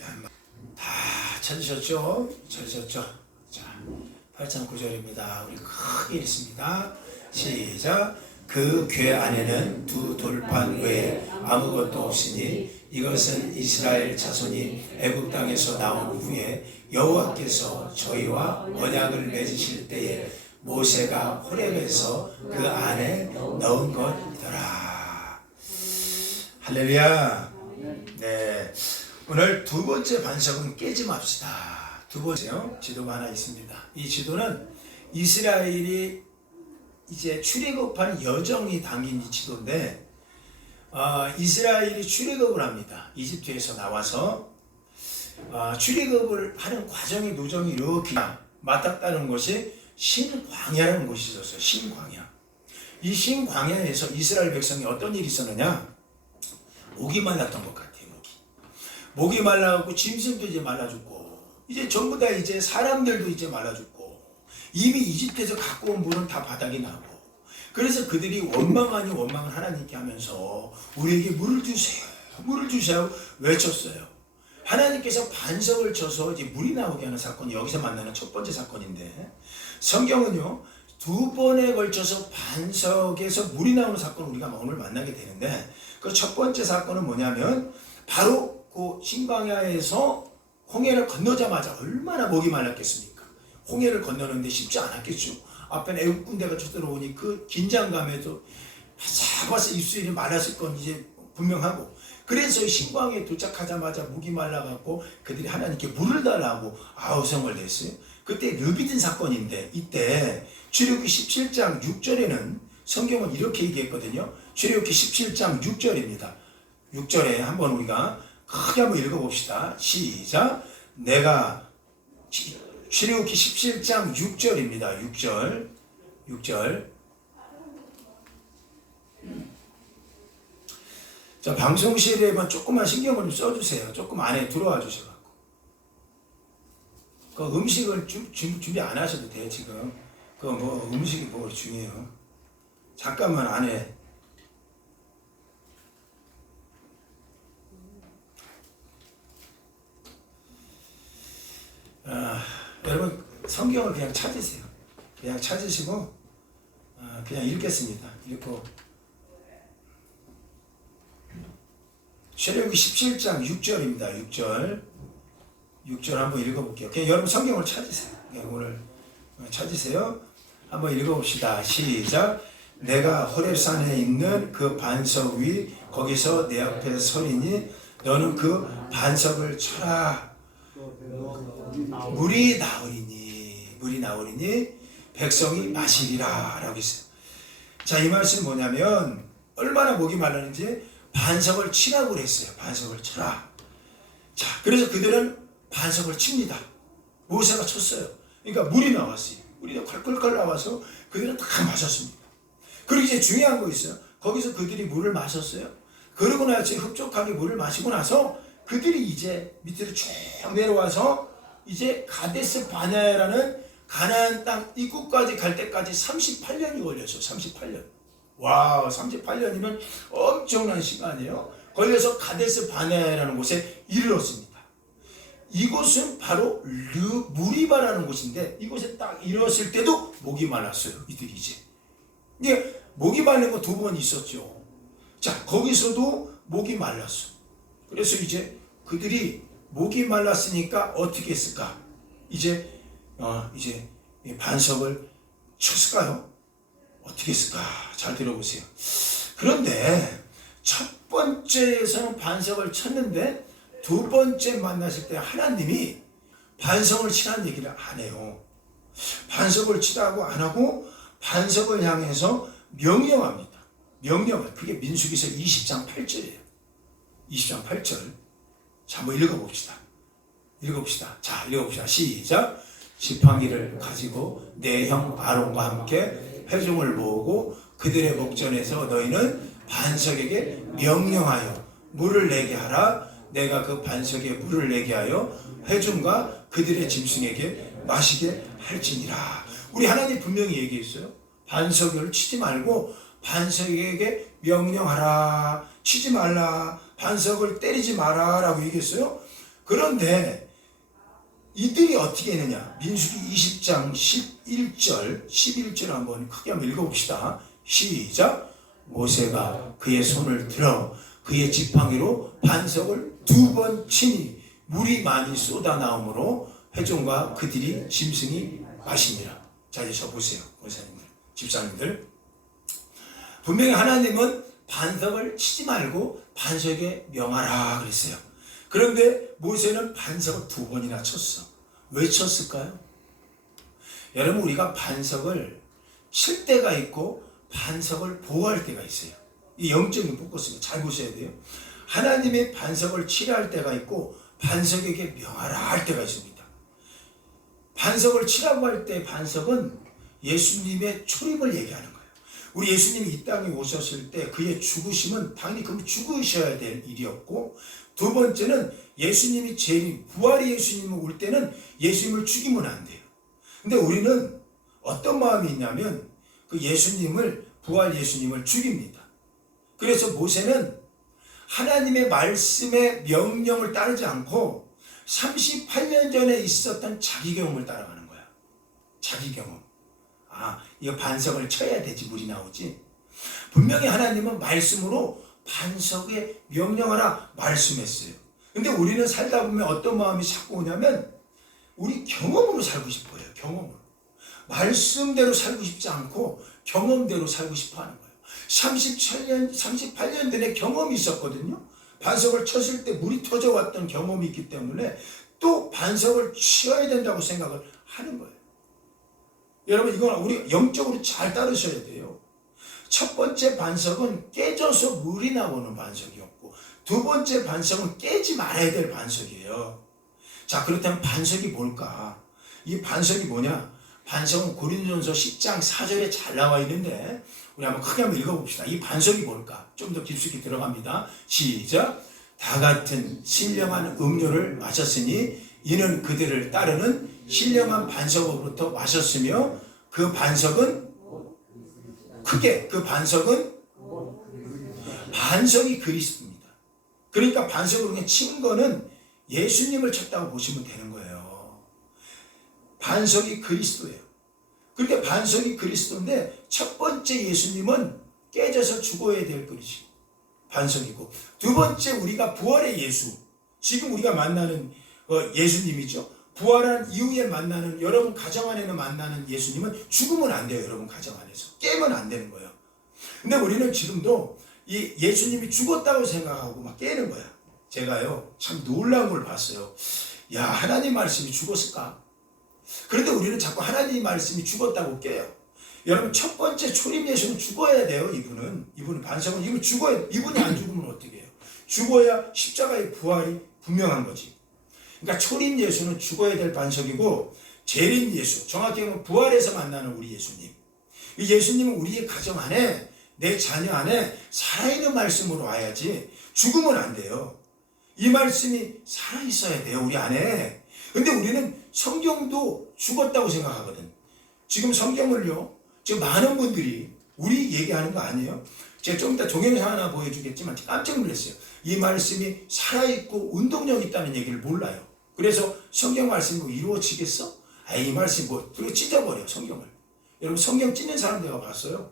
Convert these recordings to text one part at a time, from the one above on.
다 찾으셨죠? 찾으셨죠? 자, 8장 9절입니다. 우리 크게 읽습니다. 시작. 그 궤 안에는 두 돌판 외에 아무것도 없으니 이것은 이스라엘 자손이 애굽 땅에서 나온 후에 여호와께서 저희와 언약을 맺으실 때에 모세가 호렙에서 그 안에 넣은 것이더라. 할렐루야. 네, 오늘 두 번째 반석은 깨지 맙시다. 두 번째요, 지도가 하나 있습니다. 이 지도는 이스라엘이 이제 출애굽하는 여정이 담긴 이 지도인데, 이스라엘이 출애굽을 합니다. 이집트에서 나와서 출애굽을 하는 과정의 노정이 이렇게 맞닥다는 것이 신광야라는 곳이 있었어요. 신광야. 이 신광야에서 이스라엘 백성이 어떤 일이 있었느냐? 목이 말랐던 것 같아요. 목이 말라갖고 짐승도 이제 말라 죽고, 이제 전부 다 이제 사람들도 이제 말라 죽고, 이미 이집트에서 갖고 온 물은 다 바닥이 나고, 그래서 그들이 원망 아닌 원망을 하나님께 하면서 우리에게 물을 주세요, 물을 주세요 외쳤어요. 하나님께서 반석을 쳐서 이제 물이 나오게 하는 사건이 여기서 만나는 첫 번째 사건인데, 성경은요 두 번에 걸쳐서 반석에서 물이 나오는 사건을 우리가 오늘 만나게 되는데, 그 첫 번째 사건은 뭐냐면 바로 그 신광야에서 홍해를 건너자마자 얼마나 목이 말랐겠습니까? 홍해를 건너는데 쉽지 않았겠죠. 앞에는 애국 군대가 쳐들어오니 그 긴장감에도 바삭바삭 입술이 말랐을 건 이제 분명하고, 그래서 신광야에 도착하자마자 목이 말라갖고 그들이 하나님께 물을 달라고 아우성을 냈어요. 그때 르비딘 사건인데, 이때 출애굽기 17장 6절에는 성경은 이렇게 얘기했거든요. 출애굽기 17장 6절입니다. 6절에 한번 우리가 크게 한번 읽어봅시다. 시작. 내가 출애굽기 17장 6절입니다. 6절. 자, 방송실에만 조금만 신경을 좀 써주세요. 조금 안에 들어와 주셔갖고. 그 음식을 준비 안 하셔도 돼요, 지금. 그 뭐 음식이 뭐 중요해요. 잠깐만 안에. 여러분 성경을 그냥 찾으세요. 그냥 찾으시고 그냥 읽겠습니다. 읽고 출애굽기 17장 6절입니다. 6절 한번 읽어볼게요. 그냥 여러분 성경을 찾으세요. 그냥 오늘 찾으세요. 한번 읽어봅시다. 시작. 내가 호렙산에 있는 그 반석 위 거기서 내 앞에 서리니 너는 그 반석을 쳐라. 물이 나오리니 백성이 마시리라 라고 했어요. 자, 이 말씀은 뭐냐면 얼마나 목이 말랐는지 반석을 치라고 그랬어요. 반석을 쳐라. 자, 그래서 그들은 반석을 칩니다. 모세가 쳤어요. 그러니까 물이 나왔어요. 물이 콸콸콸 나와서 그들은 다 마셨습니다. 그리고 이제 중요한 거 있어요. 거기서 그들이 물을 마셨어요. 그러고 나서 흡족하게 물을 마시고 나서 그들이 이제 밑으로 쭉 내려와서 이제 가데스 바네아라는 가나안 땅 입구까지 갈 때까지 38년이 걸렸어요. 38년. 와, 38년이면 엄청난 시간이에요. 걸려서 가데스 바네아라는 곳에 이르렀습니다. 이곳은 바로 무리바라는 곳인데, 이곳에 딱 이르렀을 때도 목이 말랐어요. 이들이 이제 목이 말린 거 두 번 있었죠. 자, 거기서도 목이 말랐어. 그래서 이제 그들이 목이 말랐으니까 어떻게 했을까? 이제 반석을 쳤을까요? 어떻게 했을까? 잘 들어보세요. 그런데 첫 번째에서는 반석을 쳤는데 두 번째 만났을 때 하나님이 반석을 치라는 얘기를 안 해요. 반석을 치라고 안 하고 반석을 향해서 명령합니다. 명령을. 그게 민수기서 20장 8절이에요. 20장 8절. 자, 한번 읽어봅시다. 자, 읽어봅시다. 시작. 지팡이를 가지고 내 형 아론과 함께 회중을 모으고 그들의 목전에서 너희는 반석에게 명령하여 물을 내게 하라. 내가 그 반석에 물을 내게 하여 회중과 그들의 짐승에게 마시게 할지니라. 우리 하나님 분명히 얘기했어요. 반석을 치지 말고 반석에게 명령하라. 치지 말라. 반석을 때리지 마라 라고 얘기했어요. 그런데 이들이 어떻게 했느냐? 민수기 20장 11절 한번 크게 한번 읽어봅시다. 시작. 모세가 그의 손을 들어 그의 지팡이로 반석을 2번 치니 물이 많이 쏟아나오므로 회중과 그들이 짐승이 마시니라. 자, 이제 저 보세요. 권사님들, 집사님들. 분명히 하나님은 반석을 치지 말고 반석에 명하라 그랬어요. 그런데 모세는 반석을 2번이나 쳤어. 왜 쳤을까요? 여러분, 우리가 반석을 칠 때가 있고 반석을 보호할 때가 있어요. 이 영적인 포커스가 잘 보셔야 돼요. 하나님의 반석을 치라 할 때가 있고 반석에게 명하라 할 때가 있습니다. 반석을 치라고 할 때 반석은 예수님의 초림을 얘기하는 거예요. 우리 예수님이 이 땅에 오셨을 때 그의 죽으심은 당연히 그럼 죽으셔야 될 일이었고, 두 번째는 예수님이 재림, 부활의 예수님이 올 때는 예수님을 죽이면 안 돼요. 근데 우리는 어떤 마음이 있냐면 그 예수님을, 부활 예수님을 죽입니다. 그래서 모세는 하나님의 말씀의 명령을 따르지 않고 38년 전에 있었던 자기 경험을 따라가는 거야. 자기 경험. 아, 이거 반석을 쳐야 되지 물이 나오지. 분명히 하나님은 말씀으로 반석에 명령하라 말씀했어요. 근데 우리는 살다 보면 어떤 마음이 자꾸 오냐면 우리 경험으로 살고 싶어요. 경험으로. 말씀대로 살고 싶지 않고 경험대로 살고 싶어 하는 거예요. 38년 전에 경험이 있었거든요. 반석을 쳤을 때 물이 터져왔던 경험이 있기 때문에 또 반석을 치어야 된다고 생각을 하는 거예요. 여러분, 이건 우리 영적으로 잘 따르셔야 돼요. 첫 번째 반석은 깨져서 물이 나오는 반석이었고, 두 번째 반석은 깨지 말아야 될 반석이에요. 자, 그렇다면 반석이 뭘까? 이 반석이 뭐냐? 반석은 고린도전서 10장 4절에 잘 나와 있는데 우리 한번 크게 한번 읽어봅시다. 이 반석이 뭘까? 좀 더 깊숙이 들어갑니다. 시작. 다 같은 신령한 음료를 마셨으니 이는 그들을 따르는 신령한 반석으로부터 마셨으며 그 반석은 크게 반석이 그리스도입니다. 그러니까 반석으로 그냥 친 거는 예수님을 쳤다고 보시면 되는 거예요. 반석이 그리스도예요. 그러니까 반석이 그리스도인데 첫 번째 예수님은 깨져서 죽어야 될 그리스도 반석이고, 두 번째 우리가 부활의 예수, 지금 우리가 만나는 예수님이죠. 부활한 이후에 만나는, 여러분 가정 안에는 만나는 예수님은 죽으면 안 돼요. 여러분 가정 안에서 깨면 안 되는 거예요. 근데 우리는 지금도 이 예수님이 죽었다고 생각하고 막 깨는 거야. 제가요 참 놀라운 걸 봤어요. 야, 하나님 말씀이 죽었을까? 그런데 우리는 자꾸 하나님 말씀이 죽었다고 깨요. 여러분, 첫 번째 초림 예수는 죽어야 돼요. 이분은 반석은 이분 죽어야, 이분이 안 죽으면 어떻게 해요? 죽어야 십자가의 부활이 분명한 거지. 그러니까 초림 예수는 죽어야 될 반석이고, 재림 예수, 정확히 보면 부활에서 만나는 우리 예수님. 이 예수님은 우리의 가정 안에, 내 자녀 안에 살아있는 말씀으로 와야지 죽으면 안 돼요. 이 말씀이 살아있어야 돼요, 우리 안에. 근데 우리는 성경도 죽었다고 생각하거든. 지금 성경을요, 지금 많은 분들이 우리 얘기하는 거 아니에요? 제가 좀 이따 동영상 하나 보여주겠지만 깜짝 놀랐어요. 이 말씀이 살아있고 운동력 있다는 얘기를 몰라요. 그래서 성경 말씀이 뭐 이루어지겠어? 아, 이 말씀이 뭐, 그리고 찢어버려, 성경을. 여러분, 성경 찢는 사람 내가 봤어요.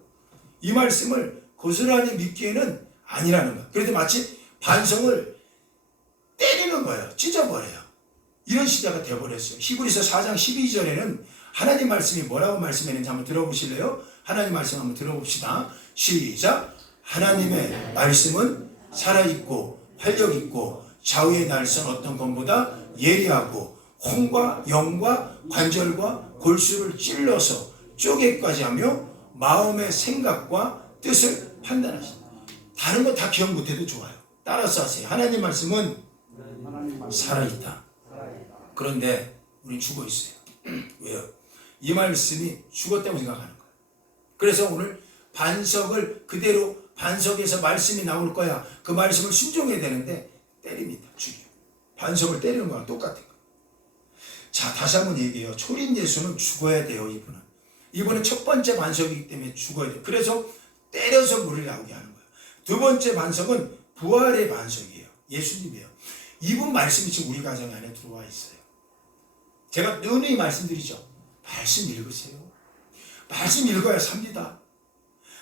이 말씀을 고스란히 믿기에는 아니라는 거야. 그래도 마치 반성을 때리는 거예요. 찢어버려요. 이런 시대가 되어버렸어요. 히브리서 4장 12절에는 하나님 말씀이 뭐라고 말씀했는지 한번 들어보실래요? 하나님 말씀 한번 들어봅시다. 시작. 하나님의 말씀은 살아있고 활력있고 좌우의 날선 어떤 것보다 예리하고 혼과 영과 관절과 골수를 찔러서 쪼개까지 하며 마음의 생각과 뜻을 판단하신다. 다른 거 다 기억 못해도 좋아요. 따라서 하세요. 하나님 말씀은 살아있다. 그런데 우린 죽어 있어요. 왜요? 이 말씀이 죽었다고 생각하는 거예요. 그래서 오늘 반석을 그대로, 반석에서 말씀이 나올 거야. 그 말씀을 순종해야 되는데 때립니다. 죽여. 반석을 때리는 거랑 똑같은 거예요. 자, 다시 한번 얘기해요. 초림 예수는 죽어야 돼요. 이분은 첫 번째 반석이기 때문에 죽어야 돼요. 그래서 때려서 물을 나오게 하는 거예요. 두 번째 반석은 부활의 반석이에요. 예수님이에요. 이분 말씀이 지금 우리 가정 안에 들어와 있어요. 제가 은혜히 말씀드리죠. 말씀 읽으세요. 말씀 읽어야 삽니다.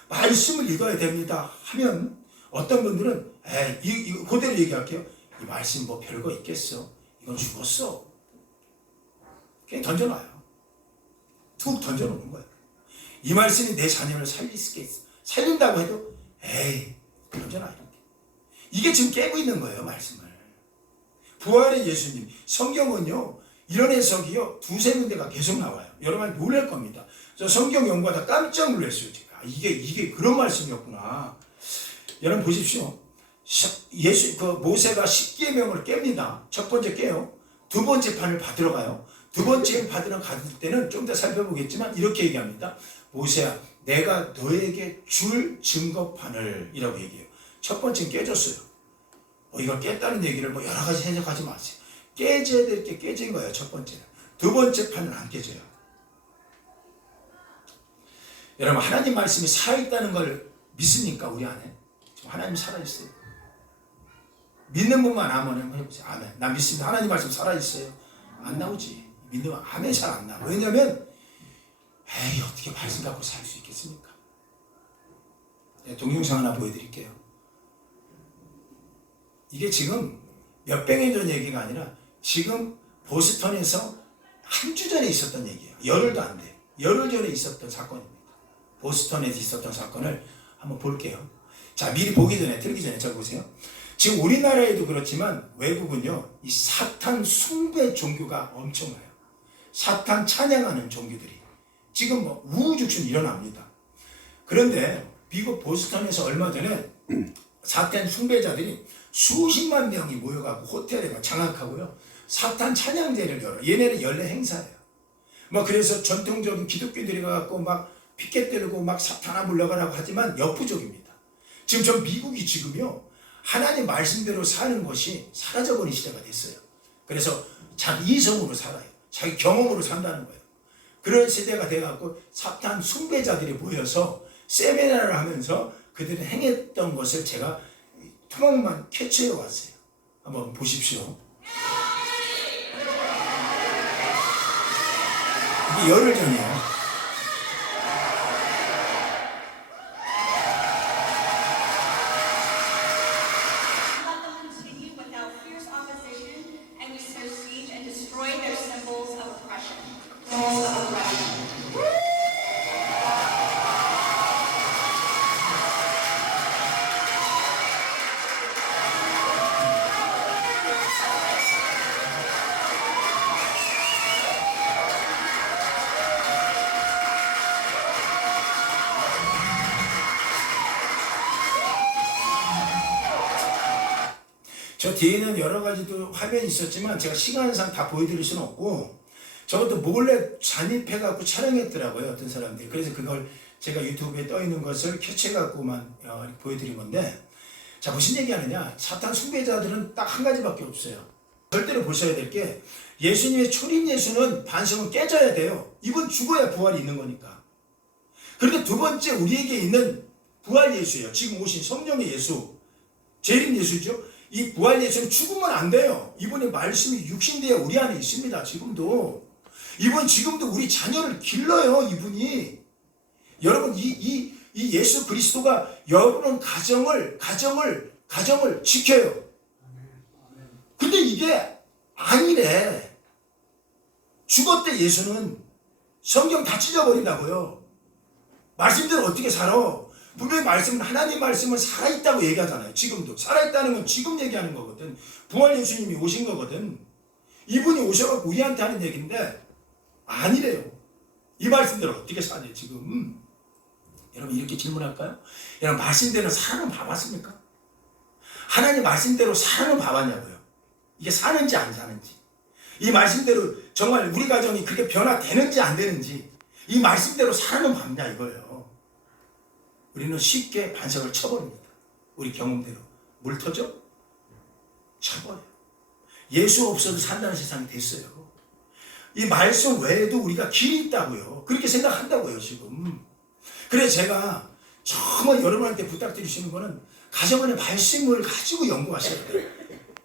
말씀을 읽어야 됩니다 하면 어떤 분들은 그대로 얘기할게요. 이 말씀 뭐 별거 있겠어. 이건 죽었어. 그냥 던져놔요. 툭 던져놓는 거예요. 이 말씀이 내 자녀를 살린다고 해도 던져놔. 이게 지금 깨고 있는 거예요. 말씀을. 부활의 예수님. 성경은요. 이런 해석이요. 두세 군데가 계속 나와요. 여러분 놀랄 겁니다. 저 성경 연구하다 깜짝 놀랐어요. 제가. 이게 그런 말씀이었구나. 여러분 보십시오. 모세가 10계명을 깹니다. 첫 번째 깨요. 두 번째 판을 받으러 가요. 두 번째 받으러 갈 때는 좀 더 살펴보겠지만 이렇게 얘기합니다. 모세야, 내가 너에게 줄 증거판을 이라고 얘기해요. 첫 번째는 깨졌어요. 이걸 깼다는 얘기를 여러 가지 해석하지 마세요. 깨져야 될 게 깨진 거예요. 첫 번째는. 두 번째 판은 안 깨져요. 여러분 하나님 말씀이 살아있다는 걸 믿습니까? 우리 안에 지금 하나님 살아있어요. 믿는 분만 아멘 한번 해보세요. 아멘. 나 믿습니다. 하나님 말씀 살아있어요. 안 나오지. 믿는 아멘 잘 안 나와. 왜냐면 어떻게 말씀 갖고 살 수 있겠습니까? 동영상 하나 보여드릴게요. 이게 지금 몇백 년 전 얘기가 아니라 지금 보스턴에서 한 주 전에 있었던 얘기예요. 열흘도 안 돼요. 열흘 전에 있었던 사건입니다. 보스턴에서 있었던 사건을 한번 볼게요. 자, 미리 보기 전에, 틀기 전에 잘 보세요. 지금 우리나라에도 그렇지만 외국은요, 이 사탄 숭배 종교가 엄청나요. 사탄 찬양하는 종교들이 지금 우후죽순 일어납니다. 그런데 미국 보스턴에서 얼마 전에 사탄 숭배자들이 수십만 명이 모여가고 호텔에 장악하고요, 사탄 찬양제를 열어. 얘네는 연례 행사예요. 그래서 전통적인 기독교들이 가갖고 피켓 들고 사탄아 물러가라고 하지만 역부족입니다. 지금 전 미국이 지금요, 하나님 말씀대로 사는 것이 사라져버린 시대가 됐어요. 그래서 자기 이성으로 살아요. 자기 경험으로 산다는 거예요. 그런 시대가 돼갖고 사탄 숭배자들이 모여서 세미나를 하면서 그들이 행했던 것을 제가 토막만 캐치해 왔어요. 한번 보십시오. 이게 열흘 전이에요. 저 뒤에는 여러 가지도 화면이 있었지만 제가 시간상 다 보여드릴 수는 없고, 저것도 몰래 잠입해갖고 촬영했더라고요, 어떤 사람들이. 그래서 그걸 제가 유튜브에 떠 있는 것을 캐치해갖고만 보여드린 건데, 자, 무슨 얘기 하느냐. 사탄 숭배자들은 딱 한 가지밖에 없어요. 절대로 보셔야 될 게, 예수님의 초림 예수는 반성은 깨져야 돼요. 이분 죽어야 부활이 있는 거니까. 그런데 두 번째 우리에게 있는 부활 예수예요. 지금 오신 성령의 예수, 재림 예수죠. 이 부활 예수는 죽으면 안 돼요. 이분의 말씀이 육신되어 우리 안에 있습니다. 지금도. 이분 지금도 우리 자녀를 길러요. 이분이. 여러분 이 예수 그리스도가 여러분 가정을 지켜요. 근데 이게 아니래. 죽었대. 예수는 성경 다 찢어버린다고요. 말씀대로 어떻게 살아? 분명히 말씀은, 하나님 말씀은 살아있다고 얘기하잖아요. 지금도. 살아있다는 건 지금 얘기하는 거거든. 부활 예수님이 오신 거거든. 이분이 오셔서 우리한테 하는 얘기인데 아니래요. 이 말씀대로 어떻게 사냐 지금. 여러분 이렇게 질문할까요? 여러분 말씀대로 사는 봐봤습니까? 하나님 말씀대로 사는 봐봤냐고요. 이게 사는지 안 사는지. 이 말씀대로 정말 우리 가정이 그게 변화되는지 안 되는지, 이 말씀대로 사는 봤냐 이거예요. 우리는 쉽게 반석을 쳐버립니다. 우리 경험대로. 물 터져? 쳐버려요. 예수 없어도 산다는 세상이 됐어요. 이 말씀 외에도 우리가 길이 있다고요. 그렇게 생각한다고요 지금. 그래서 제가 정말 여러분한테 부탁드리시는 거는 가정 안에 말씀을 가지고 연구하셔야 돼요.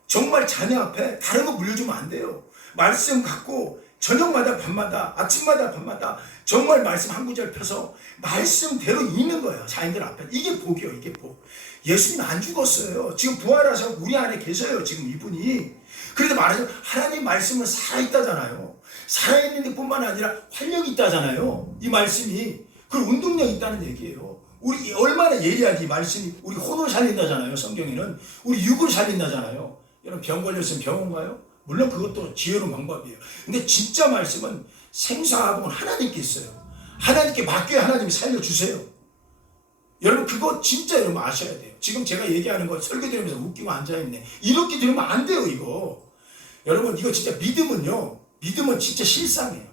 정말 자녀 앞에 다른 거 물려주면 안 돼요. 말씀 갖고 저녁마다 밤마다 아침마다 밤마다 정말 말씀 한 구절 펴서 말씀대로 읽는 거예요. 자녀들 앞에. 이게 복이요. 이게 복. 예수님 안 죽었어요. 지금 부활하셔서 우리 안에 계셔요. 지금 이분이. 그래도 말하자면 하나님 말씀은 살아있다잖아요. 살아있는 뿐만 아니라 활력이 있다잖아요. 이 말씀이. 그리고 운동력이 있다는 얘기예요. 우리 얼마나 예리하게 이 말씀이 우리 혼을 살린다잖아요. 성경에는. 우리 육을 살린다잖아요. 여러분 병 걸렸으면 병원 가요? 물론 그것도 지혜로운 방법이에요. 근데 진짜 말씀은 생사하고는 하나님께 있어요. 하나님께 맡겨야 하나님이 살려주세요. 여러분 그거 진짜 여러분 아셔야 돼요. 지금 제가 얘기하는 거 설교 들으면서 웃기고 앉아있네. 이렇게 들으면 안 돼요 이거. 여러분 이거 진짜 믿음은요. 믿음은 진짜 실상이에요.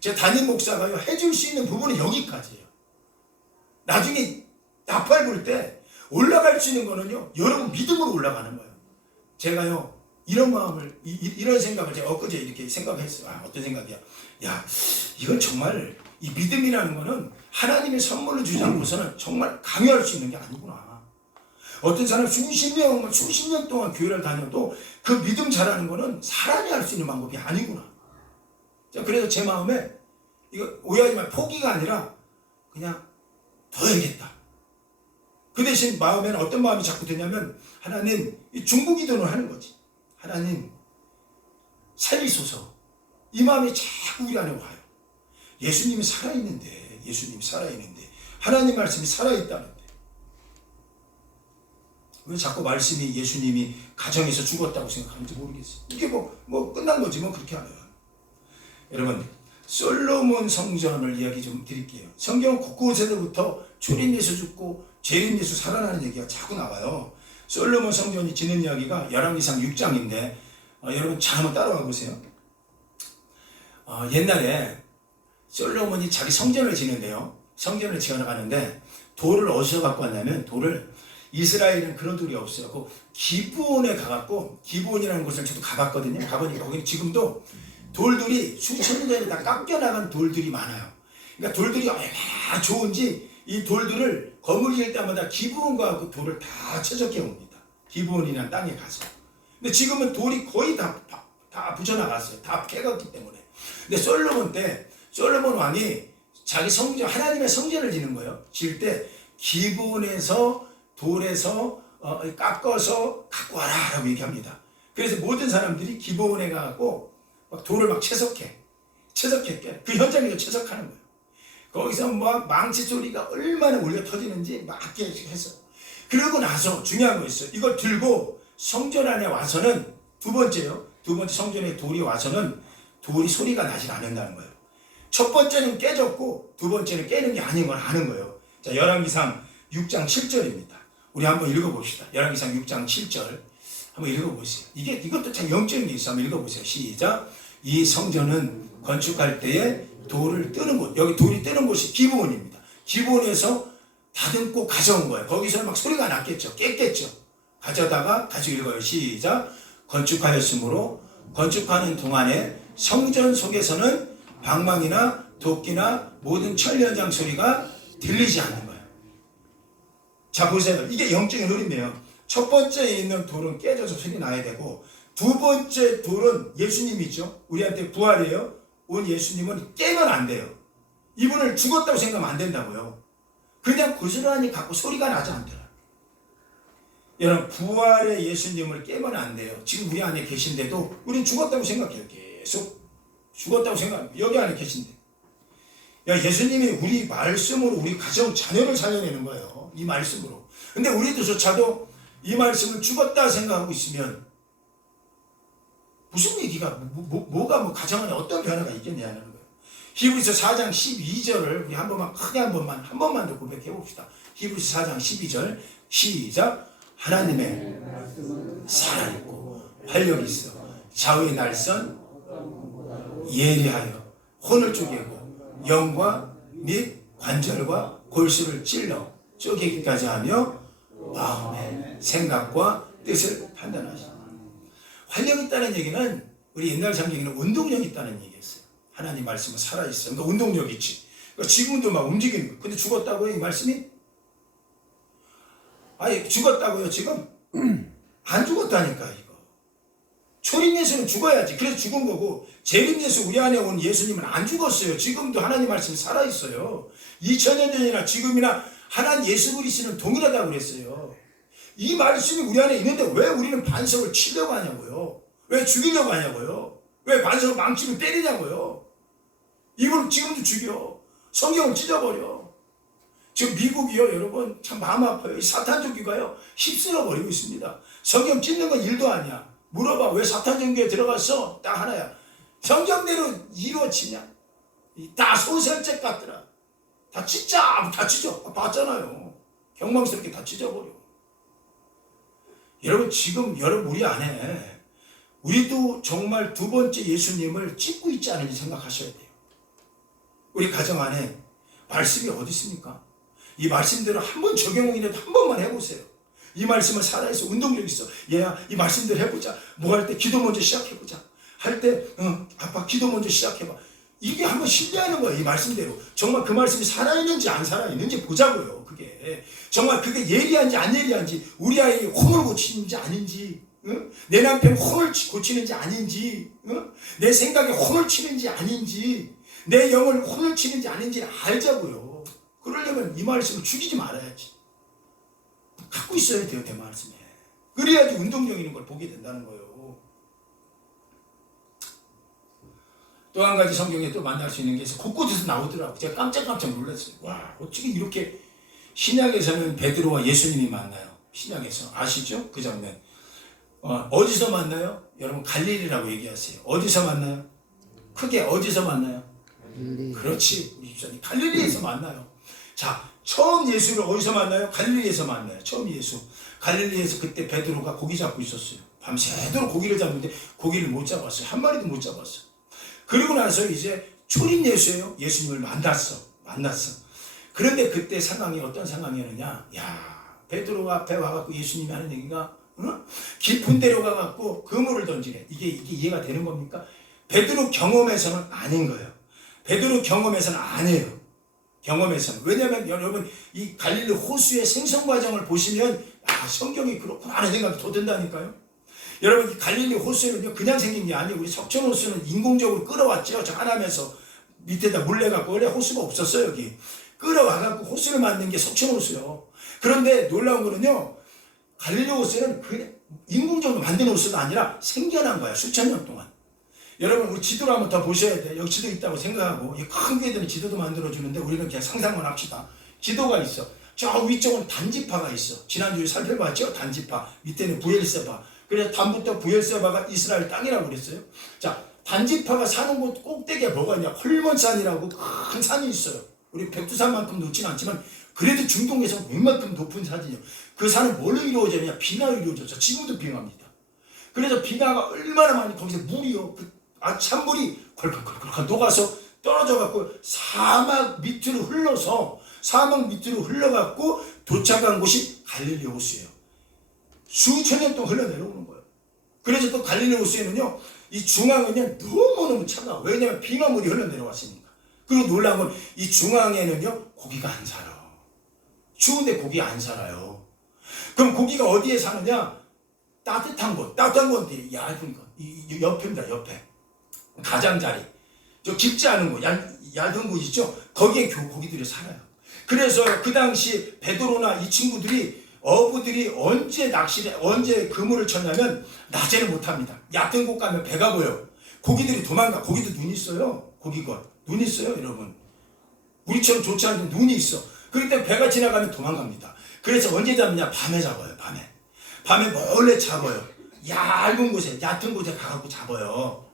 제 담임 목사가요 해줄 수 있는 부분은 여기까지예요. 나중에 나팔 불 때 올라갈 수 있는 거는요. 여러분 믿음으로 올라가는 거예요. 제가요 이런 마음을 이런 생각을 제가 엊그제 이렇게 생각했어요. 어떤 생각이야? 야 이건 정말 이 믿음이라는 거는 하나님의 선물을 주지 않고서는 정말 강요할 수 있는 게 아니구나. 어떤 사람 수십 년 동안 교회를 다녀도 그 믿음 잘하는 거는 사람이 할 수 있는 방법이 아니구나. 그래서 제 마음에 이거 오해하지 마. 포기가 아니라 그냥 더 해야겠다. 그 대신 마음에는 어떤 마음이 자꾸 드냐면 하나님 중보기도는 하는 거지. 하나님 살리소서. 이 마음이 자꾸 우리 안에 와요. 예수님이 살아있는데 하나님 말씀이 살아있다는데 왜 자꾸 말씀이 예수님이 가정에서 죽었다고 생각하는지 모르겠어요. 이게 뭐 끝난 거지 뭐 그렇게 하면. 여러분 솔로몬 성전을 이야기 좀 드릴게요. 성경 곳곳에서부터 초림 예수 죽고 재림 예수 살아나는 얘기가 자꾸 나와요. 솔로몬 성전이 짓는 이야기가 열왕기상 6장인데 여러분 잘 한번 따라와 보세요. 옛날에 솔로몬이 자기 성전을 짓는데요. 성전을 지어나가는데 돌을 어디서 갖고 왔냐면 돌을 이스라엘은 그런 돌이 없어요. 그 기브온에 가갖고 기브온이라는 곳을 저도 가봤거든요. 가보니까 거기는 지금도 돌들이 수천 년 전에 다 깎여나간 돌들이 많아요. 그러니까 돌들이 얼마나 좋은지 이 돌들을 건물 지을 때마다 기브온 가고 돌을 다 채적해 옵니다. 기브온이라는 땅에 가서. 근데 지금은 돌이 거의 다 부셔나갔어요. 다 캐갔기 때문에. 근데 솔로몬 왕이 자기 성전, 하나님의 성전을 짓는 거예요. 지을 때 기브온에서 돌에서 깎아서 갖고 와라 라고 얘기합니다. 그래서 모든 사람들이 기브온에 가고 막 돌을 막 채석해. 그 현장에서 채석하는 거예요. 거기서 막 망치 소리가 얼마나 울려 터지는지 막 했어. 그러고 나서 중요한 거 있어요. 이걸 들고 성전 안에 와서는 두 번째 성전에 돌이 와서는 돌이 소리가 나질 않는다는 거예요. 첫 번째는 깨졌고 두 번째는 깨는 게 아닌 걸 아는 거예요. 자, 열왕기상 6장 7절입니다. 우리 한번 읽어봅시다. 열왕기상 6장 7절 한번 읽어보세요. 이것도 참 영적인 게 있어. 한번 읽어보세요. 시작. 이 성전은 건축할 때에 돌을 뜨는 곳, 여기 돌이 뜨는 곳이 기브온입니다. 기브온에서 다듬고 가져온 거예요. 거기서 막 소리가 났겠죠. 깼겠죠. 가져다가 다시 읽어요. 시작. 건축하였으므로 건축하는 동안에 성전 속에서는 방망이나 도끼나 모든 천연장 소리가 들리지 않는 거예요. 자 보세요. 이게 영적인 흐름이에요. 첫 번째에 있는 돌은 깨져서 소리 나야 되고 두 번째 돌은 예수님이죠. 우리한테 부활이에요. 온 예수님은 깨면 안 돼요. 이분을 죽었다고 생각하면 안 된다고요. 그냥 고스란히 갖고 소리가 나지 않더라. 여러분 부활의 예수님을 깨면 안 돼요. 지금 우리 안에 계신데도 우리는 죽었다고 생각해요. 계속 죽었다고 생각합니다. 여기 안에 계신데. 예수님이 우리 말씀으로 우리 가정 자녀를 살려내는 거예요. 이 말씀으로. 근데 우리들조차도 이 말씀을 죽었다 생각하고 있으면 무슨 얘기가 뭐가 가정 안에 어떤 변화가 있겠냐는 거예요. 히브리서 4장 12절을 우리 한 번만 더 고백해 봅시다. 히브리서 4장 12절 시작. 하나님의 살아있고 활력이 있어 좌우의 날선 예리하여 혼을 쪼개고 영과 및 관절과 골수를 찔러 쪼개기까지 하며 마음의 생각과 뜻을 판단하시오. 활력 있다는 얘기는 우리 옛날 성경에는 운동력 있다는 얘기였어요. 하나님 말씀은 살아있어요. 그러니까 운동력 있지. 그러니까 지금도 막 움직이는 거예요. 근데 죽었다고요? 이 말씀이? 아니 죽었다고요 지금? 안 죽었다니까 이거. 초림 예수는 죽어야지. 그래서 죽은 거고, 재림 예수 우리 안에 온 예수님은 안 죽었어요. 지금도 하나님 말씀이 살아있어요. 2000년 전이나 지금이나 하나님 예수 그리스도는 동일하다고 그랬어요. 이 말씀이 우리 안에 있는데 왜 우리는 반석을 치려고 하냐고요. 왜 죽이려고 하냐고요. 왜 반석을 망치로 때리냐고요. 이걸 지금도 죽여. 성경을 찢어버려. 지금 미국이요, 여러분, 참 마음 아파요. 이 사탄 종교가요, 휩쓸어 버리고 있습니다. 성경 찢는 건 일도 아니야. 물어봐, 왜 사탄 종교에 들어갔어? 딱 하나야. 성경대로 이루어지냐? 다 소설책 같더라. 다 찢자, 다 찢어. 봤잖아요. 경망스럽게 다 찢어버려. 여러분, 지금 여러분 우리 안에 우리도 정말 두 번째 예수님을 찢고 있지 않은지 생각하셔야 돼요. 우리 가정 안에 말씀이 어디 있습니까? 이 말씀대로 한번 적용이라도 한 번만 해보세요. 이 말씀은 살아있어. 운동력 있어. 얘야, 이 말씀대로 해보자. 뭐 할 때 기도 먼저 시작해보자. 할 때 아빠 기도 먼저 시작해봐. 이게 한번 신뢰하는 거예요. 이 말씀대로. 정말 그 말씀이 살아있는지 안 살아있는지 보자고요. 그게 정말 그게 예리한지 안 예리한지, 우리 아이의 혼을 고치는지 아닌지, 내 남편 혼을 고치는지 아닌지, 내 생각에 혼을 치는지 아닌지, 내 영을 혼을 치는지 아닌지 알자고요. 그러려면 이 말씀을 죽이지 말아야지. 갖고 있어야 돼요, 내 말씀에. 그래야지 운동력 있는 걸 보게 된다는 거예요. 또 한 가지 성경에 또 만날 수 있는 게 있어요. 곳곳에서 나오더라고요. 제가 깜짝 놀랐어요. 와, 어떻게 이렇게 신약에서는 베드로와 예수님이 만나요. 신약에서 아시죠? 그 장면. 어디서 만나요? 여러분 갈릴리라고 얘기하세요. 어디서 만나요? 크게 어디서 만나요? 갈릴리. 그렇지, 우리 집사님. 갈릴리에서 만나요. 자, 처음 예수를 어디서 만나요? 갈릴리에서 만나요. 처음 예수. 갈릴리에서 그때 베드로가 고기 잡고 있었어요. 밤새도록 고기를 잡는데 고기를 못 잡았어요. 한 마리도 못 잡았어요. 그리고 나서 이제 초림 예수예요. 예수님을 만났어. 그런데 그때 상황이 어떤 상황이었느냐? 야, 베드로가 앞에 와갖고 예수님이 하는 얘기가 깊은 데로 가갖고 그물을 던지래. 이게 이해가 되는 겁니까? 베드로 경험에서는 아닌 거예요. 베드로 경험에서는 아니에요. 경험에서는. 왜냐하면 여러분 이 갈릴리 호수의 생성 과정을 보시면 성경이 그렇구나 하는 생각이 더 든다니까요. 여러분 이 갈릴리 호수는 그냥 생긴 게 아니에요. 우리 석촌 호수는 인공적으로 끌어왔죠. 저 하남에서 밑에다 물 내갖고. 원래 호수가 없었어요. 여기 끌어와갖고 호수를 만든 게 석촌 호수요. 그런데 놀라운 거는요, 갈릴리 호수는 그냥 인공적으로 만든 호수가 아니라 생겨난 거야. 수천 년 동안. 여러분 우리 지도를 한번 더 보셔야 돼요. 여기 지도 있다고 생각하고, 큰 교회들은 지도도 만들어주는데 우리는 그냥 상상만 합시다. 지도가 있어. 저 위쪽은 단지파가 있어. 지난주에 살펴봤죠? 단지파. 밑에는 부엘세바. 그래서 단부터 부엘세바가 이스라엘 땅이라고 그랬어요. 자, 단지파가 사는 곳 꼭대기에 뭐가 있냐? 헐몬산이라고 큰 산이 있어요. 우리 백두산만큼 높진 않지만 그래도 중동에서 웬만큼 높은 산이에요. 그 산은 뭘로 이루어졌냐? 빙하로 이루어졌죠. 지금도 빙하입니다. 그래서 빙하가 얼마나 많이, 거기서 물이요, 찬물이 콜콜콜콜 녹아서 떨어져갖고 사막 밑으로 흘러갖고 도착한 곳이 갈릴리 호수예요. 수천 년 동안 흘러내려오는 거예요. 그래서 또 갈릴리 호수에는요, 이 중앙은요 너무너무 차가워. 왜냐하면 빙하물이 흘러내려왔으니까. 그리고 놀라운 건 이 중앙에는요 고기가 안 살아. 추운데 고기 안 살아요. 그럼 고기가 어디에 사느냐? 따뜻한 곳 어디? 얇은 곳. 이 옆입니다. 옆에 가장자리, 저 깊지 않은 곳, 얇은 곳 있죠? 거기에 고기들이 살아요. 그래서 그 당시 베드로나 이 친구들이, 어부들이 언제 그물을 쳤냐면 낮에는 못합니다. 얕은 곳 가면 배가 보여. 고기들이 도망가. 고기도 눈이 있어요. 고기가 눈 있어요, 여러분. 우리처럼 좋지 않은데 눈이 있어. 그럴 때 배가 지나가면 도망갑니다. 그래서 언제 잡느냐? 밤에 잡아요. 밤에 몰래 잡아요. 얇은 곳에, 얕은 곳에 가갖고 잡아요.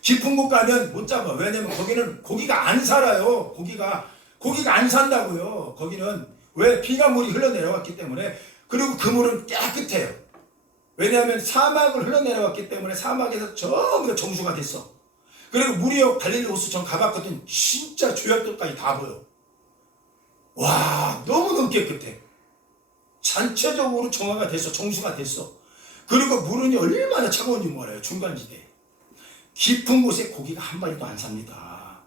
깊은 곳 가면 못 잡아. 왜냐면 거기는 고기가 안 살아요. 고기가 안 산다고요. 거기는 왜? 빙하물이 흘러내려왔기 때문에. 그리고 그 물은 깨끗해요. 왜냐하면 사막을 흘러내려왔기 때문에 사막에서 전부 다 정수가 됐어. 그리고 물이요, 갈릴리 호수 전 가봤거든. 진짜 조약돌까지 다 보여. 와, 너무너무 깨끗해. 전체적으로 정화가 됐어. 정수가 됐어. 그리고 물은 얼마나 차가운지 몰라요. 중간지대. 깊은 곳에 고기가 한 마리도 안 삽니다.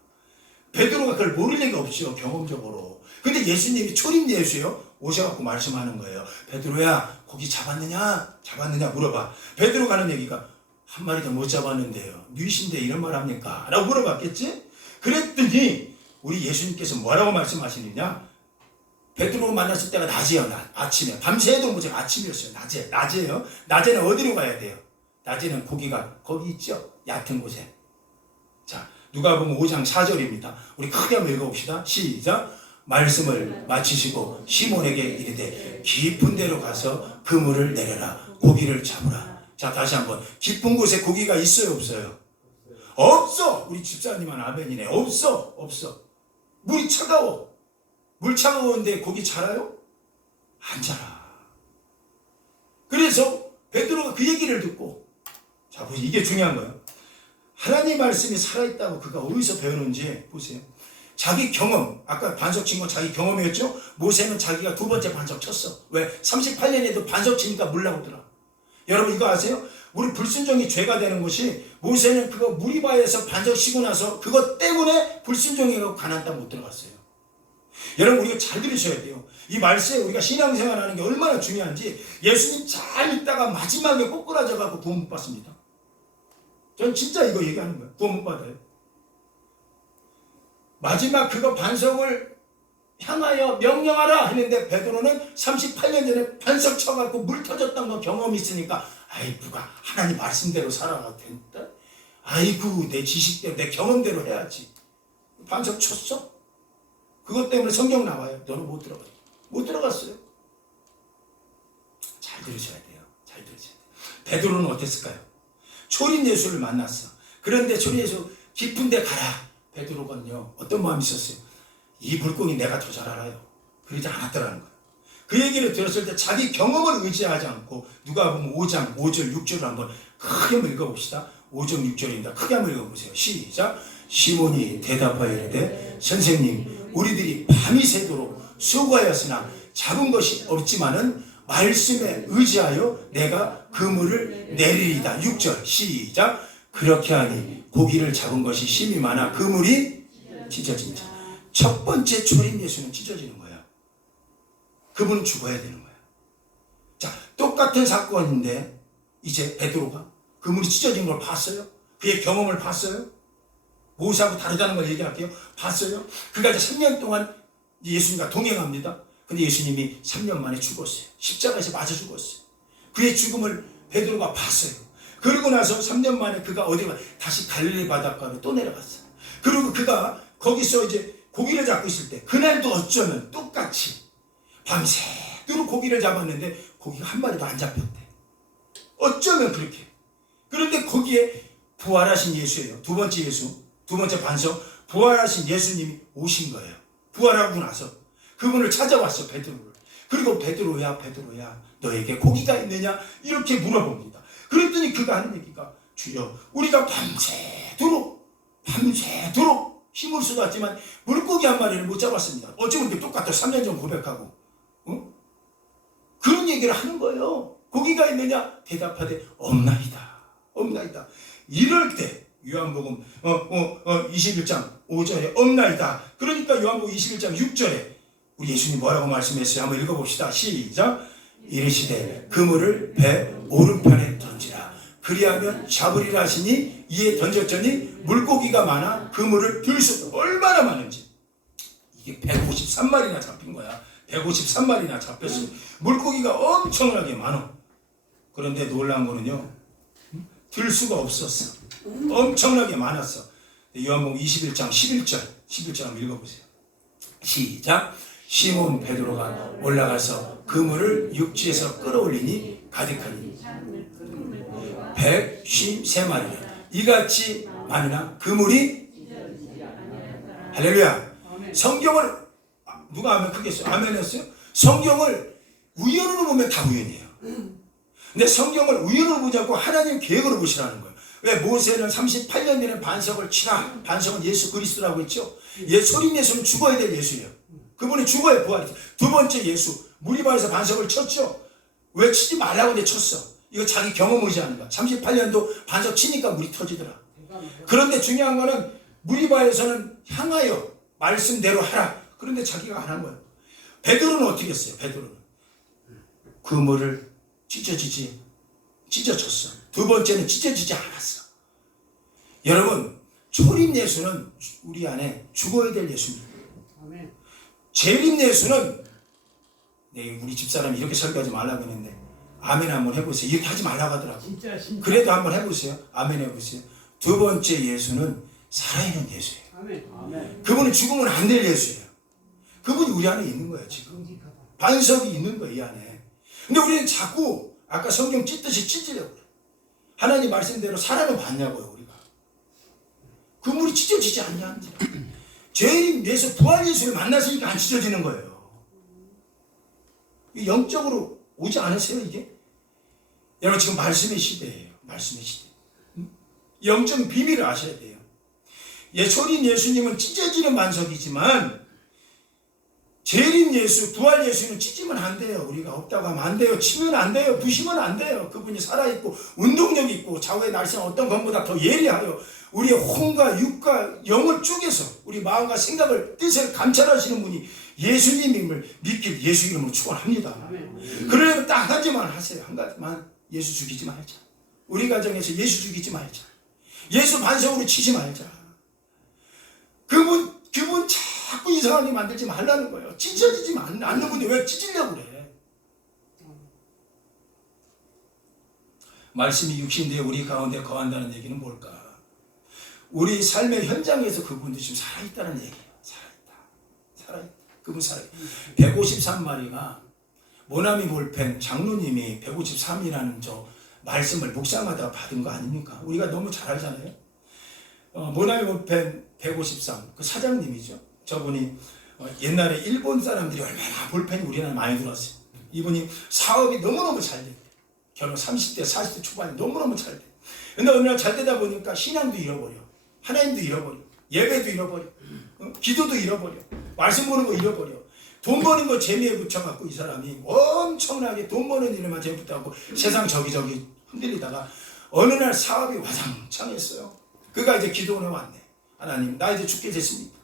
베드로가 그걸 모를 리가 없죠. 경험적으로. 근데 예수님이 초림 예수요, 오셔갖고 말씀하는 거예요. 베드로야, 고기 잡았느냐 물어봐. 베드로가 하는 얘기가, 한 마리도 못 잡았는데요. 뉘신데 이런 말 합니까? 라고 물어봤겠지? 그랬더니 우리 예수님께서 뭐라고 말씀하시느냐? 베드로 만났을 때가 낮이에요. 아침에. 밤새도 무슨 아침이었어요. 낮에요. 낮에는 어디로 가야 돼요? 낮에는 고기가 거기 있죠. 얕은 곳에. 자, 누가복음 5장 4절입니다. 우리 크게 한번 읽어봅시다. 시작. 말씀을 마치시고 시몬에게 이르되 깊은 데로 가서 그물을 내려라. 고기를 잡으라. 자, 다시 한번. 깊은 곳에 고기가 있어요, 없어요? 없어. 우리 집사님은 아멘이네. 없어. 물이 차가워. 물 차가운데 고기 자라요? 안 자라. 그래서 베드로가 그 얘기를 듣고, 자, 보세요. 이게 중요한 거예요. 하나님 말씀이 살아있다고 그가 어디서 배우는지 보세요. 자기 경험, 아까 반석 친 건 자기 경험이었죠? 모세는 자기가 두 번째 반석 쳤어. 왜? 38년에도 반석 치니까 물 나오더라. 여러분 이거 아세요? 우리 불순종이 죄가 되는 것이, 모세는 그거 무리바에서 반석 치고 나서 그것 때문에 불순종이고 가나안 땅 못 들어갔어요. 여러분 우리가 잘 들으셔야 돼요. 이 말씀에 우리가 신앙생활하는 게 얼마나 중요한지. 예수님 잘 있다가 마지막에 꼬꾸라져 갖고 구원 못 받습니다. 전 진짜 이거 얘기하는 거예요. 구원 못 받아요. 마지막 그거 반석을 향하여 명령하라 했는데 베드로는 38년 전에 반석 쳐갖고 물 터졌던 거 경험이 있으니까, 아이고가 하나님 말씀대로 살아가 된다. 아이고 내 지식대로 내 경험대로 해야지. 반석 쳤어. 그것 때문에 성경 나와요. 너는 못 들어가요. 못 들어갔어요. 잘 들으셔야 돼요. 잘 들으셔야 돼요. 베드로는 어땠을까요? 초림 예수를 만났어. 그런데 초림 예수 깊은 데 가라. 베드로가요 어떤 마음이 있었어요? 이 물고기 내가 더 잘 알아요. 그러지 않았더라는 거예요. 그 얘기를 들었을 때 자기 경험을 의지하지 않고, 누가 보면 5장 5절 6절을 한번 크게 한번 읽어봅시다. 5절 6절입니다. 크게 한번 읽어보세요. 시작. 시몬이 대답하여 이르되 선생님 우리들이 밤이 새도록 수고하였으나 잡은 것이 없지만은 말씀에 의지하여 내가 그물을 내리리다. 6절 시작. 그렇게 하니 고기를 잡은 것이 심이 많아 그물이 찢어진 자. 첫 번째 초림 예수는 찢어지는 거예요. 그분은 죽어야 되는 거예요. 자, 똑같은 사건인데 이제 베드로가 그물이 찢어진 걸 봤어요? 그의 경험을 봤어요? 모세하고 다르다는 걸 얘기할게요. 봤어요? 그가 이제 3년 동안 예수님과 동행합니다. 근데 예수님이 3년 만에 죽었어요. 십자가에서 맞아 죽었어요. 그의 죽음을 베드로가 봤어요. 그러고 나서 3년 만에 그가 어디로 다시 갈릴리 바닷가로 또 내려갔어요. 그리고 그가 거기서 이제 고기를 잡고 있을 때, 그날도 어쩌면 똑같이 밤새도록 고기를 잡았는데 고기가 한 마리도 안 잡혔대. 어쩌면 그렇게. 그런데 거기에 부활하신 예수예요. 두 번째 예수, 두 번째 반석, 부활하신 예수님이 오신 거예요. 부활하고 나서 그분을 찾아왔어, 베드로를. 그리고 베드로야 너에게 고기가 있느냐? 이렇게 물어봅니다. 그랬더니 그가 하는 얘기가, 주여 우리가 밤새도록 힘을 쏟았지만 물고기 한 마리를 못 잡았습니다. 어쩌면 이게 똑같아. 3년 전 고백하고 그런 얘기를 하는 거예요. 고기가 있느냐? 대답하되 없나이다. 이럴 때 요한복음 21장 5절에 없나이다. 그러니까 요한복음 21장 6절에 우리 예수님 뭐라고 말씀했어요? 한번 읽어봅시다. 시작. 이르시되 그물을 배 오른편에 던지라. 그리하면 잡으리라 하시니 이에 던졌더니 물고기가 많아 그물을 들 수 얼마나 많은지. 이게 153마리나 잡힌 거야. 153마리나 잡혔어요. 물고기가 엄청나게 많아. 그런데 놀라운 거는요, 들 수가 없었어. 엄청나게 많았어. 요한복음 21장 11절 한번 읽어보세요. 시작. 시몬 베드로가 올라가서 그물을 육지에서 끌어올리니 가득하니 153마리나 이같이 많으나 그물이, 할렐루야. 성경을 누가 아멘 크게 했어요? 아멘 했어요? 성경을 우연으로 보면 다 우연이에요. 근데 성경을 우연으로 보지 않고 하나님 계획으로 보시라는 거예요. 왜? 모세는 38년 전에 반석을 치라. 반석은 예수 그리스도라고 했죠. 소림 예수는 죽어야 될 예수예요. 그분이 죽어야 부활했어요. 두 번째 예수, 무리바에서 반석을 쳤죠. 왜 치지 말라고 근데 쳤어. 이거 자기 경험 의지하는 거야. 38년도 반석 치니까 물이 터지더라. 그런데 중요한 거는 무리바에서는 향하여 말씀대로 하라. 그런데 자기가 안 한 거예요. 베드로는 어떻게 했어요? 베드로는 그물을 찢어지지 찢어졌어. 두 번째는 찢어지지 않았어. 여러분, 초림 예수는 우리 안에 죽어야 될 예수입니다. 아멘. 재림 예수는 우리 집사람이 이렇게 설교하지 말라고 했는데 아멘 한번 해보세요. 이렇게 하지 말라고 하더라고. 진짜. 그래도 한번 해보세요. 아멘 해보세요. 두 번째 예수는 살아있는 예수예요. 아멘. 아멘. 그분은 죽으면 안 될 예수예요. 그분이 우리 안에 있는 거예요. 지금 정직하다. 반석이 있는 거예요, 이 안에. 근데 우리는 자꾸 아까 성경 찢듯이 찢으려고 그래요. 하나님 말씀대로 살아는 봤냐고요, 우리가. 그물이 찢어지지 않냐. 죄인 예수, 부활 예수를 만났으니까 안 찢어지는 거예요. 영적으로 오지 않으세요, 이게? 여러분, 지금 말씀의 시대예요. 말씀의 시대. 영적 비밀을 아셔야 돼요. 초림 예수님은 찢어지는 반석이지만 재림 예수, 부활 예수는 찢으면 안 돼요. 우리가 없다고 하면 안 돼요. 치면 안 돼요. 부시면 안 돼요. 그분이 살아있고 운동력 있고 좌우의 날씨는 어떤 것보다 더 예리하여 우리의 혼과 육과 영을 쪼개서 우리 마음과 생각을 뜻을 감찰하시는 분이 예수님임을 믿길 예수 이름으로 축원합니다. 그러려면 딱 한 가지만 하세요. 한 가지만. 예수 죽이지 말자. 우리 가정에서 예수 죽이지 말자. 예수 반석으로 치지 말자. 그분 자꾸 이상하게 만들지 말라는 거예요. 찢어지지 않는 분이 왜 찢으려고 그래. 말씀이 육신되어 우리 가운데 거한다는 얘기는 뭘까? 우리 삶의 현장에서 그분도 지금 살아있다는 얘기예요. 살아있다. 그분 살아있다. 153마리가 모나미 볼펜 장로님이 153이라는 저 말씀을 묵상하다가 받은 거 아닙니까? 우리가 너무 잘 알잖아요. 모나미 볼펜 153, 그 사장님이죠. 저분이 옛날에 일본 사람들이 얼마나 볼펜이 우리나라에 많이 들어왔어요. 이분이 사업이 너무너무 잘 돼요. 결혼 30대, 40대 초반에 너무너무 잘 돼요. 근데 어느 날 잘 되다 보니까 신앙도 잃어버려. 하나님도 잃어버려. 예배도 잃어버려. 기도도 잃어버려. 말씀 보는 거 잃어버려. 돈 버는 거 재미에 붙여갖고 이 사람이 엄청나게 돈 버는 일에만 재미 붙어갖고 세상 저기저기 흔들리다가 어느 날 사업이 와장창했어요. 그가 이제 기도원에 왔네. 하나님, 나 이제 죽게 됐습니다.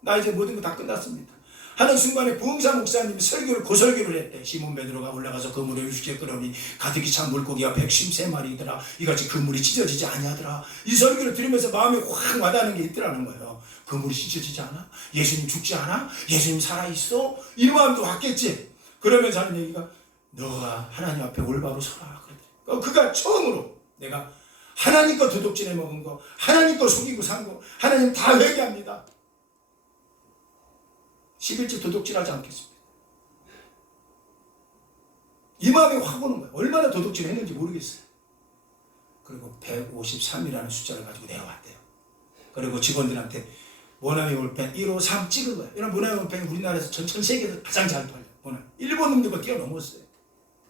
나 이제 모든 거 다 끝났습니다. 하는 순간에 부흥사 목사님이 고설교를 했대. 시몬 베드로가 올라가서 그물에 60개 끌어오니 가득히 찬 물고기가 153마리더라. 이같이 그물이 찢어지지 아니하더라. 이 설교를 들으면서 마음에 확 와닿는 게 있더라는 거예요. 그물이 찢어지지 않아? 예수님 죽지 않아? 예수님 살아있어? 이 마음도 왔겠지. 그러면서 하는 얘기가 너가 하나님 앞에 올바로 서라. 그가 처음으로 내가 하나님 거 도둑질해 먹은 거, 하나님 거 속이고 산 거, 하나님 다 회개합니다. 11째 도둑질하지 않겠습니다. 이 마음이 확 오는 거예요. 얼마나 도둑질 했는지 모르겠어요. 그리고 153이라는 숫자를 가지고 내려왔대요. 그리고 직원들한테 모나미 볼펜 153 찍은 거예요. 이런 모나미 볼펜이 우리나라에서 전 세계에서 가장 잘 팔려요. 모나미. 일본 놈들과 뛰어넘었어요.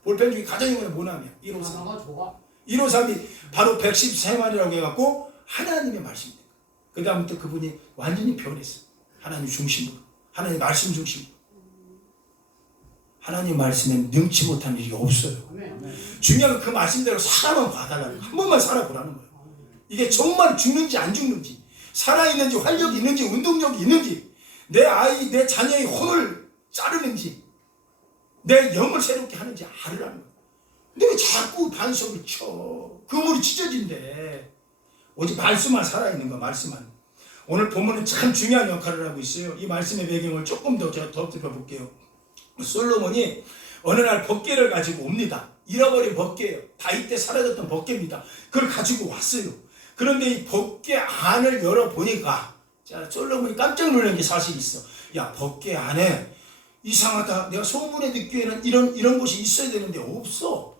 볼펜 중에 가장 유명한 모나미야. 153. 153이 바로 113마리라고 해갖고 하나님의 말씀입니다. 그 다음부터 그분이 완전히 변했어요. 하나님 중심으로. 하나님 말씀 중심으로. 하나님 말씀에 능치 못한 일이 없어요. 중요한 건 그 말씀대로 살아만 봐달라는 거예요. 한 번만 살아보라는 거예요. 이게 정말 죽는지 안 죽는지, 살아있는지 활력이 있는지 운동력이 있는지, 내 아이 내 자녀의 혼을 자르는지 내 영을 새롭게 하는지 알으라는 거예요. 근데 왜 자꾸 반석을 쳐? 그물이 찢어진대. 오직 말씀만 살아있는 거, 말씀만. 오늘 본문은 참 중요한 역할을 하고 있어요. 이 말씀의 배경을 조금 더 제가 더 짚어볼게요. 솔로몬이 어느 날 법궤를 가지고 옵니다. 잃어버린 법궤예요. 다윗 때 사라졌던 법궤입니다. 그걸 가지고 왔어요. 그런데 이 법궤 안을 열어보니까 솔로몬이 깜짝 놀란 게 사실 있어. 야, 법궤 안에 이상하다. 내가 소문에 듣기에는 이런 곳이 있어야 되는데 없어.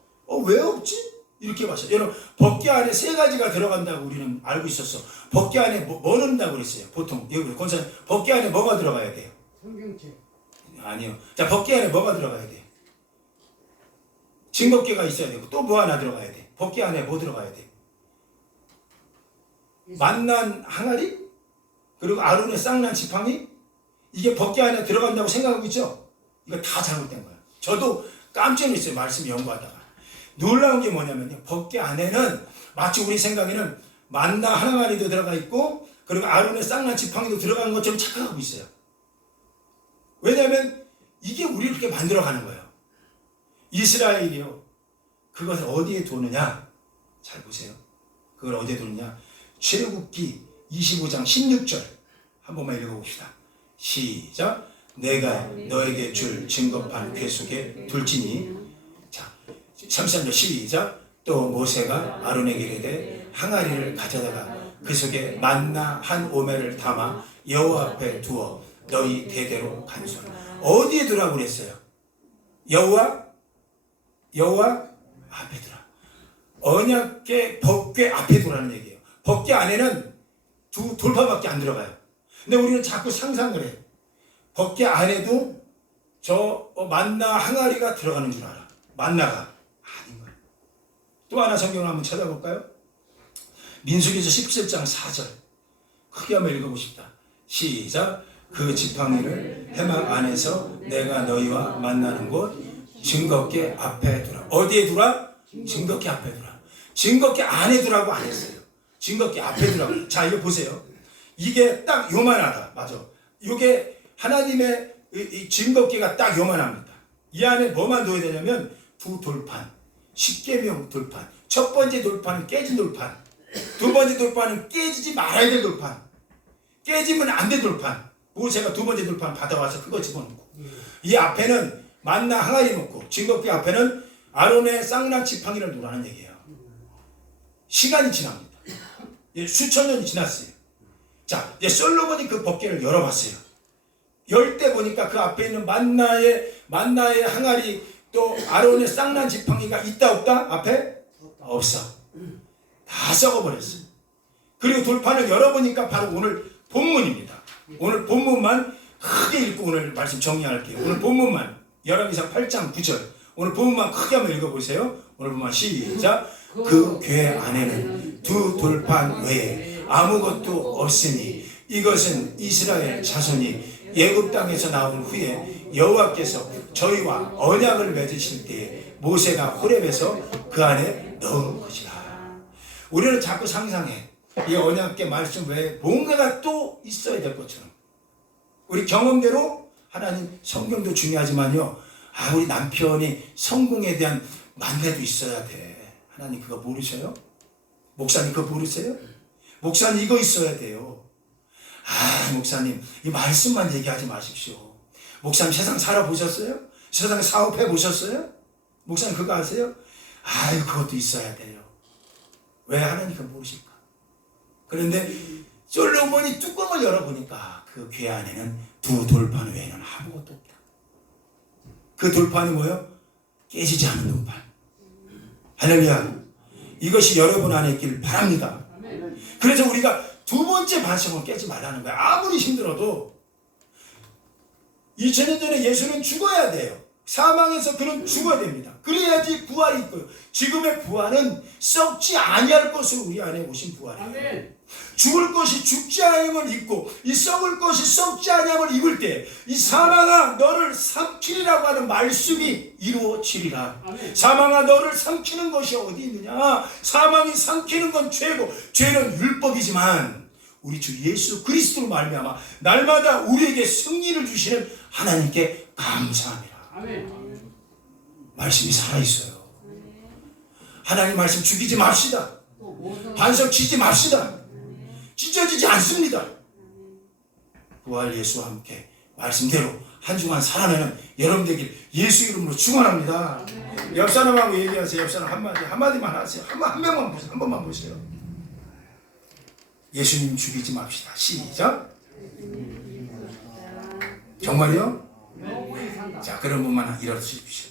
왜 없지? 이렇게 봤어요. 여러분, 법궤 안에 세 가지가 들어간다고 우리는 알고 있었어. 법궤 안에 뭐 넣는다고 그랬어요. 보통 여기 권사님, 법궤 안에 뭐가 들어가야 돼요? 성경책. 아니요. 자, 법궤 안에 뭐가 들어가야 돼요? 증거궤가 있어야 되고 또 뭐 하나 들어가야 돼? 법궤 안에 뭐 들어가야 돼? 만난 항아리? 그리고 아론의 쌍난 지팡이? 이게 법궤 안에 들어간다고 생각하고 있죠? 이거 다 잘못된 거예요. 저도 깜짝 놀랐어요. 말씀 연구하다가. 놀라운 게 뭐냐면요. 법궤 안에는 마치 우리 생각에는 만나 항아리도 들어가 있고 그리고 아론의 쌍난 지팡이도 들어가는 것처럼 착각하고 있어요. 왜냐하면 이게 우리를 그렇게 만들어가는 거예요. 이스라엘이요. 그것을 어디에 두느냐? 잘 보세요. 그걸 어디에 두느냐? 출애굽기 25장 16절 한 번만 읽어봅시다. 시작. 내가 너에게 줄 증거판 궤 속에 둘지니. 자, 33절 시작. 또 모세가 아론에게 이르되 항아리를 가져다가 그 속에 만나 한 오멜을 담아 여호와 앞에 두어 너희 대대로 간수하라. 어디에 두라고 그랬어요? 여호와 앞에 두라. 언약궤 법궤 앞에 두라는 얘기예요. 법궤 안에는 두 돌파밖에 안 들어가요. 근데 우리는 자꾸 상상을 해. 법궤 안에도 저 만나 항아리가 들어가는 줄 알아. 만나가 아닌 거예요. 또 하나 성경을 한번 찾아볼까요? 민수기서 17장 4절 크게 한번 읽어보고 싶다. 시작. 그 지팡이를 해막 안에서 내가 너희와 만나는 곳 증거궤 앞에 두라. 어디에 두라? 증거궤 앞에 두라. 증거궤 안에 두라고 안 했어요. 증거궤 앞에 두라고. 자, 이거 보세요. 이게 딱 요만하다. 맞아. 이게 하나님의 이 증거궤가 딱 요만합니다. 이 안에 뭐만 넣어야 되냐면 두 돌판, 십계명 돌판. 첫 번째 돌판은 깨진 돌판, 두 번째 돌판은 깨지지 말아야 될 돌판, 깨지면 안 될 돌판. 모세가 두 번째 돌판 받아와서 그거 집어넣고, 이 앞에는 만나 항아리 놓고, 증거궤 앞에는 아론의 쌍난 지팡이를 놓으라는 얘기예요. 시간이 지납니다. 수천 년이 지났어요. 자, 이제 솔로몬이 그 법궤를 열어봤어요. 열 때 보니까 그 앞에 있는 만나의 항아리, 또 아론의 쌍난 지팡이가 있다 없다? 앞에? 없어. 다 썩어버렸어요. 그리고 돌판을 열어보니까 바로 오늘 본문입니다. 오늘 본문만 크게 읽고 오늘 말씀 정리할게요. 오늘 본문만 열왕기상 8장 9절 오늘 본문만 크게 한번 읽어보세요. 오늘 본문 시작. 그 궤 안에는 두 돌판 외에 아무것도 없으니 이것은 이스라엘 자손이 애굽 땅에서 나온 후에 여호와께서 저희와 언약을 맺으실 때에 모세가 호렙에서 그 안에 넣은 것이라. 우리는 자꾸 상상해. 이 언약궤 말씀 외에 뭔가가 또 있어야 될 것처럼. 우리 경험대로 하나님 성경도 중요하지만요. 우리 남편이 성공에 대한 만회도 있어야 돼. 하나님 그거 모르셔요? 목사님 그거 모르세요? 목사님 이거 있어야 돼요. 목사님 이 말씀만 얘기하지 마십시오. 목사님 세상 살아보셨어요? 세상 사업해 보셨어요? 목사님 그거 아세요? 그것도 있어야 돼요. 왜 하나님 그거 모르실까? 그런데 솔로몬이 뚜껑을 열어보니까 그 궤 안에는 두 돌판 외에는 아무것도 없다. 그 돌판이 뭐예요? 깨지지 않은 돌판. 할렐루야. 이것이 여러분 안에 있길 바랍니다. 그래서 우리가 두 번째 반석을 깨지 말라는 거야. 아무리 힘들어도 2000년 전에 예수는 죽어야 돼요. 사망에서 그는 죽어야 됩니다. 그래야지 부활이 있고요. 지금의 부활은 썩지 아니할 것으로 우리 안에 오신 부활이에요. 죽을 것이 죽지 아니함을 입고 이 썩을 것이 썩지 아니함을 입을 때 이 사망아 너를 삼키리라고 하는 말씀이 이루어지리라. 사망아 너를 삼키는 것이 어디 있느냐? 사망이 삼키는 건 죄고 죄는 율법이지만 우리 주 예수 그리스도로 말미암아 날마다 우리에게 승리를 주시는 하나님께 감사합니다. 말씀이 살아있어요. 하나님 말씀 죽이지 맙시다. 반석 치지 맙시다. 찢어지지 않습니다. 부활 예수와 함께 말씀대로 한 주간 살아내는 여러분 되길 예수 이름으로 축원합니다. 옆 사람하고 얘기하세요. 옆 사람 한마디만 하세요. 한 명만 보세요. 한 번만 보세요. 예수님 죽이지 맙시다. 시작. 정말요? 자, 그런 분만 일어나십시오.